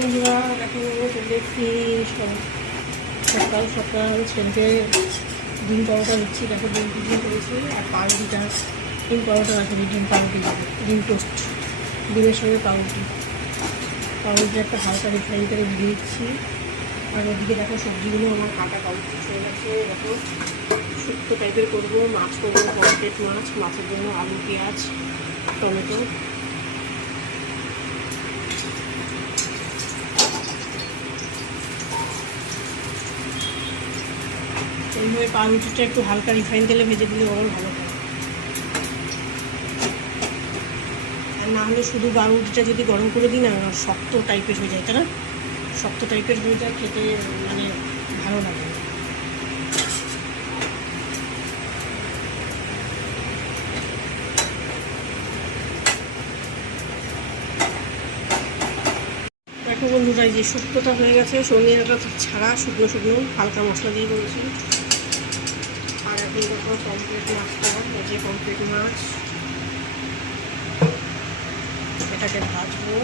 বন্ধুরা দেখো চলে এসেছি সকাল সকাল ছেলেকে ডিম পরোটা দিচ্ছি। দেখো ডিম ডিম করেছি আর পাউরুটিটা ডিম পরোটা আছে, ডিম পাউরুটি ডিম টোস্ট ডিমের সঙ্গে পাউরুটি একটা হালকা রিফাইন করে দিয়ে দিচ্ছি। আর ওদিকে দেখো সবজিগুলো আমার কাটা কমপ্লিট হয়ে গেছে। দেখো শুক্তো টাইপের করবো, মাছ করবো, পমফ্রেট মাছ, মাছের জন্য আলু, পেঁয়াজ, টমেটো। এইভাবে পাউরুটিটা একটু হালকা রিফাইন তেলে ভেজে দিলে বরং ভালো হয়। আর না হলে শুধু পাউরুটিটা যদি গরম করে দিই না, শক্ত টাইপের হয়ে যায়, তাই না? শক্ত টাইপের হয়ে যায়, খেতে মানে ভালো লাগে। দেখো বন্ধুরা, যে শুক্তোটা হয়ে গেছে, সজনেটা ছাড়া শুকনো শুকনো হালকা মশলা দিয়ে করেছি। আর এখন দেখো পমফ্রেট মাছটা, এই যে পমফ্রেট মাছ, এটাকে ভাজবো।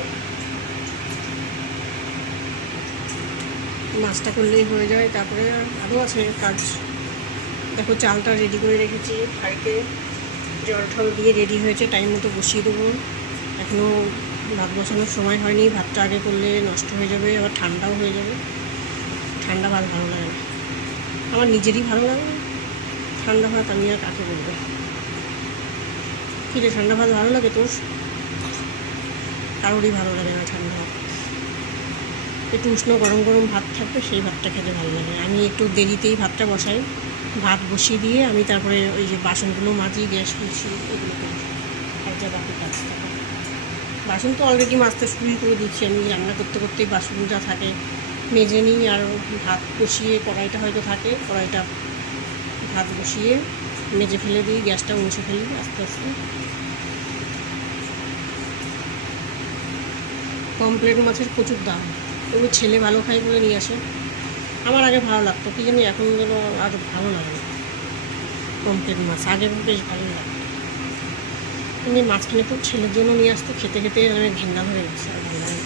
মাছটা করলেই হয়ে যায়, তারপরে আরও আছে কাজ। দেখো চালটা রেডি করে রেখেছি, হাঁড়িতে জল ঠল দিয়ে রেডি হয়েছে, টাইম মতো বসিয়ে দেবো। এখনও ভাত বসানোর সময় হয়নি, ভাতটা আগে করলে নষ্ট হয়ে যাবে, আবার ঠান্ডাও হয়ে যাবে। ঠান্ডা ভাত ভালো লাগে না, আমার নিজেরই ভালো লাগে ঠান্ডা ভাত, আমি আর কাকে বলবো। কিরে, ঠান্ডা ভাত ভালো লাগে তোর? কারোরই ভালো লাগে না ঠান্ডা ভাত। একটু উষ্ণ গরম গরম ভাত থাকবে, সেই ভাতটা খেতে ভালো লাগে। আমি একটু দেরিতেই ভাতটা বসাই, ভাত বসিয়ে দিয়ে আমি তারপরে ওই যে বাসনগুলো মাজি, গ্যাস মুছি, এগুলো করি। আর যা বাকি কাজ থাকে, বাসন তো অলরেডি মাজতে শুরু করে দিচ্ছি। আমি রান্না করতে করতেই বাসন যা থাকে মেজে নিই। আর ভাত বসিয়ে কড়াইটা হয়তো থাকে, কড়াইটা ভাত বসিয়ে মেজে ফেলে দিই, গ্যাসটাও মুছে ফেলি আস্তে আস্তে। পমফ্রেট মাছের প্রচুর দাম, তবু ছেলে ভালো খায় বলে নিয়ে আসে। আমার আগে ভালো লাগতো, কী জানি এখন যেন আর ভালো লাগে না পমফ্রেট মাছ। আগে বেশ ভালো লাগতো, এমনি মাছ কিনে তো ছেলের জন্য নিয়ে আসতো, খেতে খেতে আমি ঘেন্না ধরে গেছে, আর ভালো লাগে।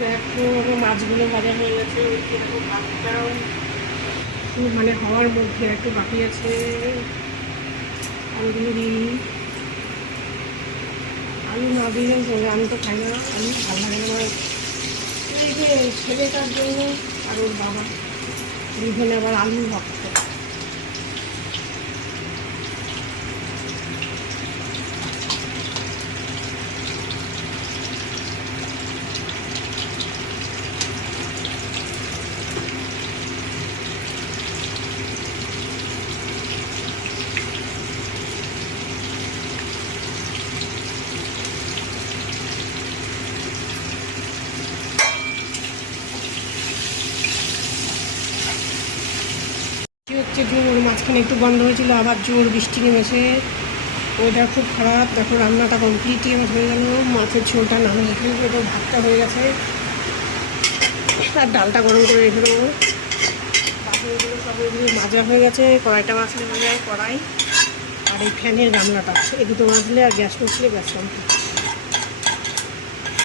দেখো মাছগুলো ভাজা হয়ে গেছে, দেখো ভাতটাও মানে হওয়ার মধ্যে একটু বাকি আছে। আলুগুলো দিই, আলু না দিলে চলে, আমি তো খাই না আলু, ভালো লাগে না আমার। এই যে ছেলেটার জন্য আর ওর বাবা দুজনে আবার আলু ভক্ত। হচ্ছে জোর, মাঝখানে একটু বন্ধ হয়েছিল, আবার জোর বৃষ্টি নেমেছে, ওয়েদার খুব খারাপ। দেখো রান্নাটা কমপ্লিটই আমার হয়ে গেল, মাছের ঝোলটা নামিয়ে রেখে দেবো, ভাতটা হয়ে গেছে, আর ডালটা গরম করে রেখে দেবো। বাসনগুলো সব ওইগুলো মাজা হয়ে গেছে, কড়াইটা মাজলে হয়ে যায় কড়াই, আর এই ফ্যানের গামলাটা, এই দুটো মাজলে আর গ্যাস মুছলে গ্যাস কমপ্লিট।